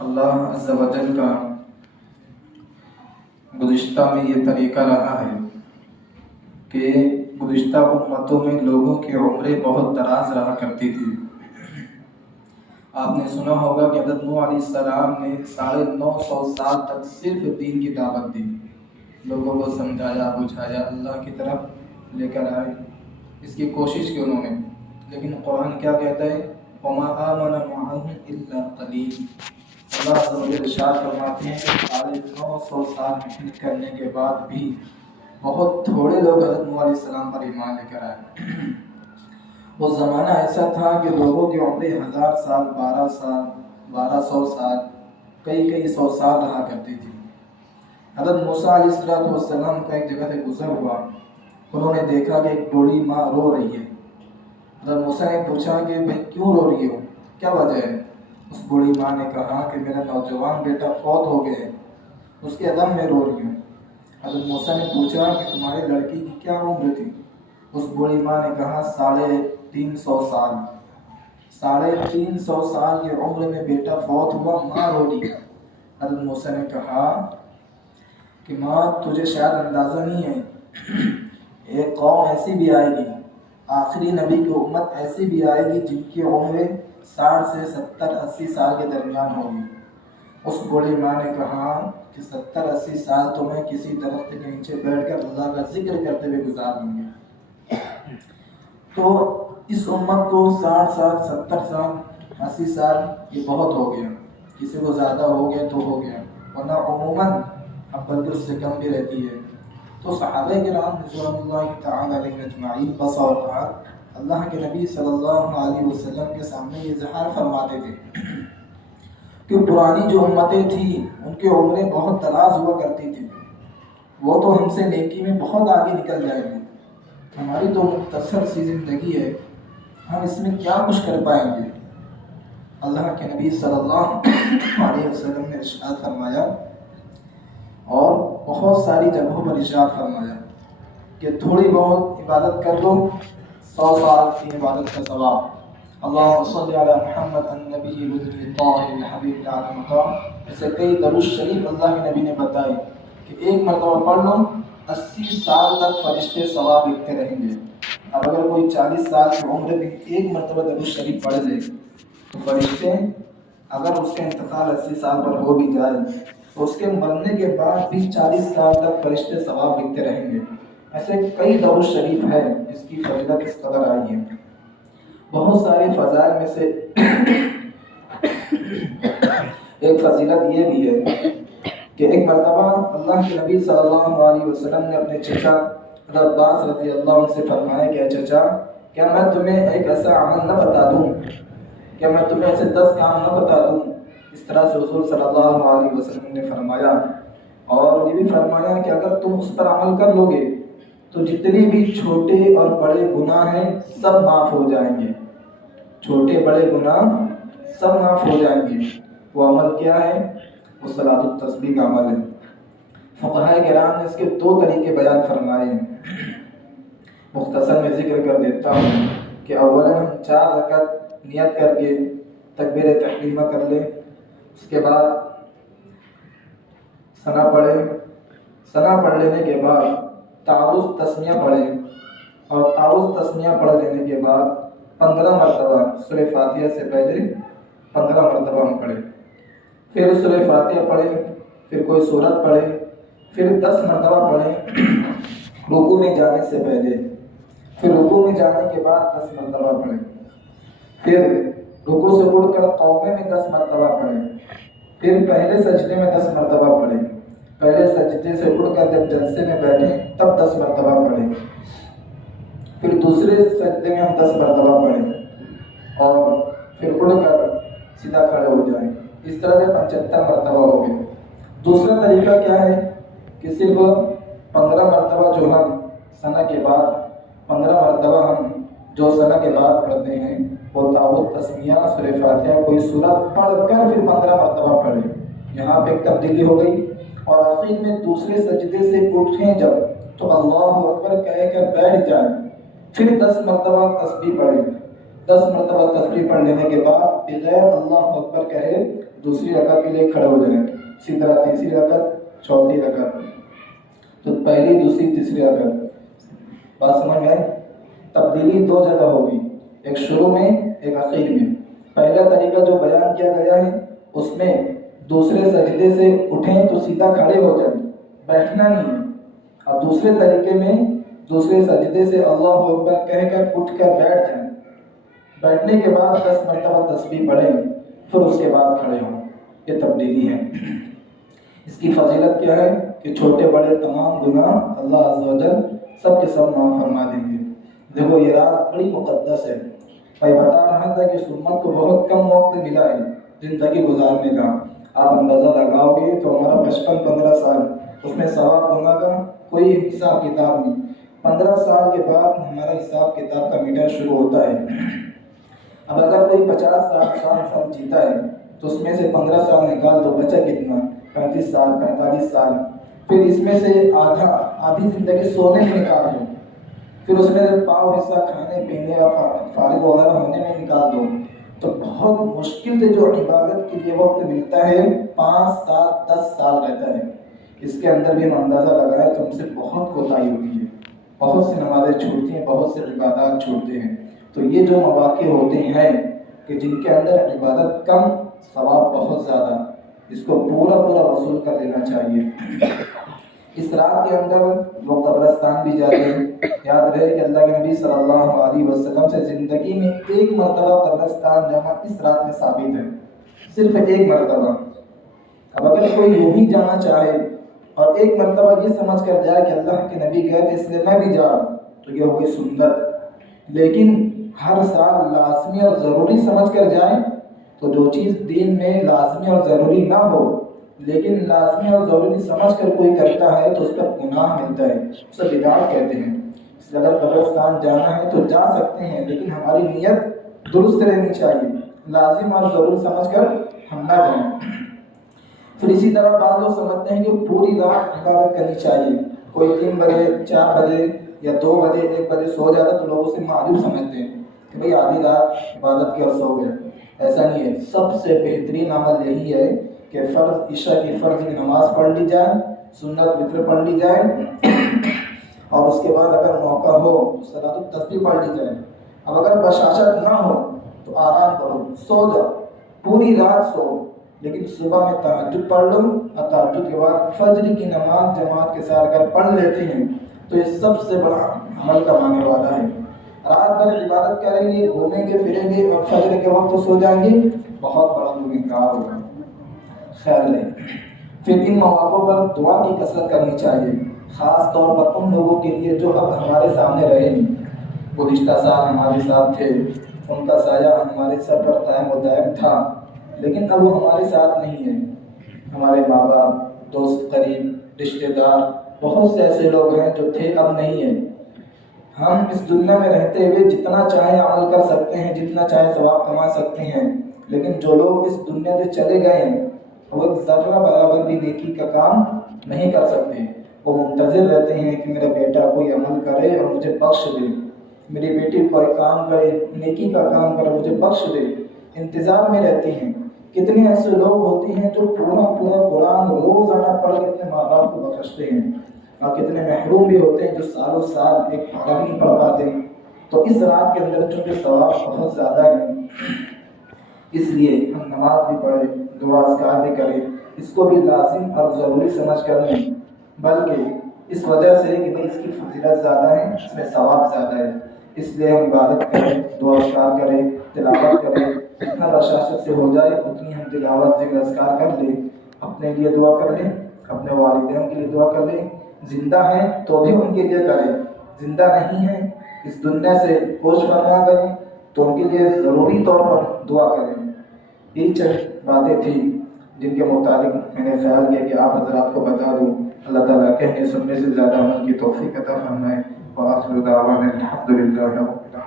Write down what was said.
اللہ عز و جل کا گزشتہ میں یہ طریقہ رہا ہے کہ گزشتہ امتوں میں لوگوں کی عمریں بہت دراز رہا کرتی تھی۔ آپ نے سنا ہوگا کہ حضرت نوح علیہ السلام نے 950 سال تک صرف دین کی دعوت دی، لوگوں کو سمجھایا بجھایا، اللہ کی طرف لے کر آئے، اس کی کوشش کی انہوں نے، لیکن قرآن کیا کہتا ہے؟ وَمَا آمَنَ مَعَهُمْ إِلَّا قَلِيلٌ۔ اللہ عز و جل ارشاد فرماتے ہیں کہ 950 سال محنت کرنے کے بعد بھی بہت تھوڑے لوگ حضرت نوح علیہ السلام پر ایمان لے کر آئے۔ وہ زمانہ ایسا تھا کہ لوگوں کی عمریں 1000 سال، 12 سال، 1200 سال، کئی 100 سال رہا کرتی تھی۔ حضرت موسیٰ علیہ السلام کا ایک جگہ سے گزر ہوا، انہوں نے دیکھا کہ ایک بوڑھی ماں رو رہی ہے۔ حضرت موسیٰ نے پوچھا کہ بھائی کیوں رو رہی ہو، کیا وجہ ہے؟ اس بوڑھی ماں نے کہا کہ میرا نوجوان بیٹا فوت ہو گیا ہے، اس کے غم میں رو رہی ہوں۔ حضرت موسیٰ نے پوچھا کہ تمہارے لڑکی کی کیا عمر تھی؟ اس بوڑھی ماں نے کہا 350 سال۔ 350 سال کی عمر میں بیٹا فوت ہوا، ماں رو رہی ہے۔ حضرت موسیٰ نے کہا کہ ماں تجھے شاید اندازہ نہیں ہے، ایک قوم ایسی بھی آئے گی، آخری نبی کی امت ایسی بھی آئے گی جن کی عمریں 60 سے 70-80 سال کے درمیان ہوگی۔ اس بوڑھی ماں نے کہا کہ 70-80 سال تو میں کسی درخت کے نیچے بیٹھ کر اللہ کا ذکر کرتے ہوئے گزار دوں گی۔ تو اس امت کو 60 سال، 70 سال، 80 سال یہ بہت ہو گیا، کسی کو زیادہ ہو گیا تو ہو گیا، ورنہ عموماً اب بلکہ اس سے کم بھی رہتی ہے۔ تو صحابہ کرام رضوان اللہ تعالی علیہم اجمعین بس اوقات اللہ کے نبی صلی اللہ علیہ وسلم کے سامنے یہ اظہار فرماتے تھے کہ پرانی جو امتیں تھیں ان کی عمریں بہت دراز ہوا کرتی تھیں، وہ تو ہم سے نیکی میں بہت آگے نکل جائیں گے، ہماری تو مختصر سی زندگی ہے، ہم اس میں کیا کچھ کر پائیں گے۔ اللہ کے نبی صلی اللہ علیہ وسلم نے ارشاد فرمایا اور بہت ساری جگہوں پر ارشاد فرمایا کہ تھوڑی بہت عبادت کر لو، 100 سال کی عبادت کا ثواب۔ اللہم صلی علی محمد النبی الوجہ الطاہر الحبیب العالی مقام، ایسے کئی درود شریف اللہ کے نبی نے بتائے کہ ایک مرتبہ پڑھ لو 80 سال تک فرشتے ثواب لکھتے رہیں گے۔ اب اگر کوئی 40 سال کی عمر بھی ایک مرتبہ درود شریف پڑھ لے تو فرشتے اگر اس کا انتقال 80 سال پر ہو بھی جائے تو اس کے مرنے کے بعد بھی 40 سال تک فرشتے ثواب لکھتے رہیں گے۔ ایسے کئی درود شریف ہے جس کی فضیلت اس قدر آئی ہے۔ بہت سارے فضائل میں سے ایک فضیلت یہ بھی ہے کہ ایک مرتبہ اللہ کے نبی صلی اللہ علیہ وسلم نے اپنے چچا حضرت عباس رضی اللہ عنہ سے فرمایا کہ چچا کیا میں تمہیں ایک ایسا عمل نہ بتا دوں، کیا میں تمہیں ایسے 10 کام نہ بتا دوں؟ اس طرح سے حضور صلی اللہ علیہ وسلم نے فرمایا، اور یہ بھی فرمایا کہ اگر تم اس پر عمل کر لو گے تو جتنے بھی چھوٹے اور بڑے گناہ ہیں سب معاف ہو جائیں گے، چھوٹے بڑے گناہ سب معاف ہو جائیں گے۔ وہ عمل کیا ہے؟ وہ صلاۃ التسبیح کا عمل ہے۔ فقہاء کرام نے اس کے 2 طریقے بیان فرمائے ہیں، مختصر میں ذکر کر دیتا ہوں کہ اولا ہم 4 رکعت نیت کر کے تکبیر تحریمہ کر لیں، اس کے بعد ثنا پڑھیں، ثنا پڑھ لینے کے بعد تعوذ تسمیہ پڑھیں، اور تعوذ تسمیہ پڑھ لینے کے بعد 15 مرتبہ سورہ فاتحہ سے پہلے 15 مرتبہ ہم پڑھیں، پھر سورہ فاتحہ پڑھیں، پھر کوئی سورت پڑھیں، پھر 10 مرتبہ پڑھیں رکوع میں جانے سے پہلے، پھر رکوع میں جانے کے بعد 10 مرتبہ پڑھیں، پھر رکوع سے اٹھ کر قومے میں 10 مرتبہ پڑھیں، پھر پہلے سجدے میں 10 مرتبہ پڑھیں، پہلے سجدے سے اٹھ کر جب جلسے میں بیٹھیں تب 10 مرتبہ پڑھیں، پھر دوسرے سجدے میں ہم 10 مرتبہ پڑھیں، اور پھر اٹھ کر سیدھا کھڑے ہو جائیں۔ اس طرح سے 75 مرتبہ ہو گئے۔ دوسرا طریقہ کیا ہے کہ صرف 15 مرتبہ جو ہم ثنا کے بعد 15 مرتبہ ہم جو ثنا کے بعد پڑھتے ہیں وہ تعوذ تسمیہ سورہ فاتحہ کوئی سورت پڑھ کر پھر 15 مرتبہ پڑھیں۔ یہاں پہ ایک تبدیلی ہو گئی، اور آخر میں دوسرے سجدے سے اٹھیں جب تو اللہ اکبر کہہ کر بیٹھ جائیں، پھر 10 مرتبہ تسبیح پڑھیں۔ 10 مرتبہ تسبیح پڑھ لینے کے بعد بغیر اللہ اکبر کہے दूसरी रकअत के लिए खड़े हो जाएं। इसी तरह तीसरी रकअत, चौथी रकअत, तो पहली, दूसरी, तीसरी रकअत। बात समझ में आई? तब्दीली दो जगह होगी, एक शुरू में, एक आखिर में। पहला तरीका जो बयान किया गया है उसमें दूसरे सजदे से उठें तो सीधा खड़े हो जाएं, बैठना नहीं है। और दूसरे तरीके में दूसरे सजदे से अल्लाहु अकबर कहकर उठकर बैठ जाएं। बैठने के बाद 10 मरतबा तस्बीह पढ़ें, फिर उसके बाद खड़े हों। ये तब्दीली है। इसकी फजीलत क्या है कि छोटे बड़े तमाम गुनाह अल्लाह अज़्ज़ा व जल सब के सब माफ़ फरमा देंगे। देखो ये रात बड़ी मुक़द्दस है। मैं बता रहा था कि इस उम्मत को बहुत कम वक्त मिला है ज़िंदगी गुजारने का। आप अंदाज़ा लगाओगे तो हमारा 55-15 साल, उसमें सवाब गुनाह का कोई हिसाब किताब नहीं। 15 साल के बाद हमारा हिसाब किताब का मीटर शुरू होता है। अब अगर कोई 50 साल 60 साल जीता है तो उसमें से 15 साल निकाल दो, बचा कितना? 35 साल, 45 साल। फिर इसमें से आधी ज़िंदगी सोने में निकाल दो, फिर उसमें से पाँव हिस्सा खाने पीने और फारिग वगैरह होने में निकाल दो, तो बहुत मुश्किल से जो इबादत के लिए वक्त मिलता है 5 साल 10 साल रहता है। इसके अंदर भी हम अंदाज़ा लगाए तो हमसे बहुत कोताही होती है, बहुत सी नमाज़ें छूटती हैं, बहुत से इबादत छूटते हैं। तो ये जो मौके होते हैं कि जिनके अंदर इबादत कम, सवाब बहुत ज़्यादा, इसको पूरा पूरा वसूल कर लेना चाहिए। इस रात के अंदर लोग कब्रिस्तान भी जाते हैं। याद रहे कि अल्लाह के नबी सल्लल्लाहु अलैहि वसल्लम से ज़िंदगी में एक मरतबा कब्रिस्तान जाना इस रात में साबित है, सिर्फ एक मरतबा। अब अगर कोई यूं ही जाना चाहे और एक मरतबा ये समझ कर जाए कि अल्लाह के नबी गए थे इसलिए मैं भी जा रहा हूँ, तो ये हो गई सुन्नत। लेकिन हर साल लाजमी और ज़रूरी समझ कर जाए तो जो चीज़ दीन में लाजमी और ज़रूरी ना हो लेकिन लाजमी और ज़रूरी समझ कर कोई करता है तो उस पर गुनाह मिलता है, उसे बिदअत कहते हैं। इसलिए अगर कब्रिस्तान जाना है तो जा सकते हैं, लेकिन हमारी नीयत दुरुस्त रहनी चाहिए, लाजिम और ज़रूरी समझ कर हम ना जाएं। फिर इसी तरह बाद लोग समझते हैं कि पूरी रात इबादत करनी चाहिए। कोई 3 बजे 4 बजे या 2 बजे 1 बजे सो जाता तो लोग उसे मालूम समझते हैं कि भाई आधी रात इबादत की और सो गए। ऐसा नहीं है। सबसे बेहतरीन अमल यही है कि फ़र्ज़ इशा की फ़र्ज़ की नमाज़ पढ़ ली जाए, सुन्नत वित्र पढ़ ली जाए और उसके बाद अगर मौका हो तो सलातुल तस्बीह पढ़ ली जाए। अब अगर बशाशत ना हो तो आराम करो, सो जाओ, पूरी रात सो, लेकिन सुबह में तहज्जुद पढ़ लो और तहज्जुद के बाद फज्र की नमाज जमात के साथ अगर पढ़ लेते हैं तो ये सबसे बड़ा अमल कमाने वाला है। रात भर इबादत करेंगे, घूमेंगे फिरेंगे और फज्र के वक्त तो सो जाएंगे, बहुत बड़ा गुनहगार होगा। ख्याल है। फिर इन मौक़ों पर दुआ की कसरत करनी चाहिए, ख़ास तौर पर उन लोगों के लिए जो अब हमारे सामने रहे नहीं। गुज़िश्ता साल हमारे साथ थे, उनका साया हमारे सर पर कायम व दायम था, लेकिन अब वो हमारे साथ नहीं है। हमारे माँ बाप, दोस्त, करीब रिश्तेदार, बहुत से ऐसे लोग हैं जो थे अब नहीं है। हम इस दुनिया में रहते हुए जितना चाहे अमल कर सकते हैं, जितना चाहे सवाब कमा सकते हैं, लेकिन जो लोग इस दुनिया से चले गए हैं वो एक ज़र्रा बराबर भी नेकी का काम नहीं कर सकते। वो मुंतज़िर रहते हैं कि मेरा बेटा कोई अमल करे और मुझे बख्श दे, मेरी बेटी कोई काम करे, नेकी का काम करे, मुझे बख्श दे, इंतज़ार में रहते हैं। कितने ऐसे लोग होते हैं जो पूरा पूरा कुरान रोज़ाना पढ़ के अपने माँ बाप को बख्शते हैं, और कितने महरूम भी होते हैं जो सालों साल एक पारा भी नहीं पढ़ पाते। तो इस रात के अंदर चूँकि सवाब बहुत ज़्यादा है, इसलिए हम नमाज भी पढ़ें, दुआ अस्कार भी करें, इसको भी लाजिम और ज़रूरी समझ कर नहीं, बल्कि इस वजह से कि भाई इसकी फजीलत ज़्यादा है, इसमें सवाब ज़्यादा है, इसलिए हम इबादत करें, दुआ अस्कार करें, तिलावत करें। जितना बशाशत से हो जाए उतनी हम तिलावत ज़िक्र अस्कार कर लें, अपने लिए दुआ कर लें, अपने वालिदैन के लिए दुआ कर लें। जिंदा हैं तो भी उनके लिए करें, जिंदा नहीं है इस दुनिया से कोश फरमा करें तो उनके लिए ज़रूरी तौर पर दुआ करें। यही चंद बातें थी जिनके मुताबिक मैंने ख्याल किया कि आप हज़रात को बता दूँ। अल्लाह ताला कहने सुनने से ज़्यादा अमल की तौफीक अता फरमाए। व आखिरु दावाना अल्हम्दुलिल्लाहि रब्बिल आलमीन।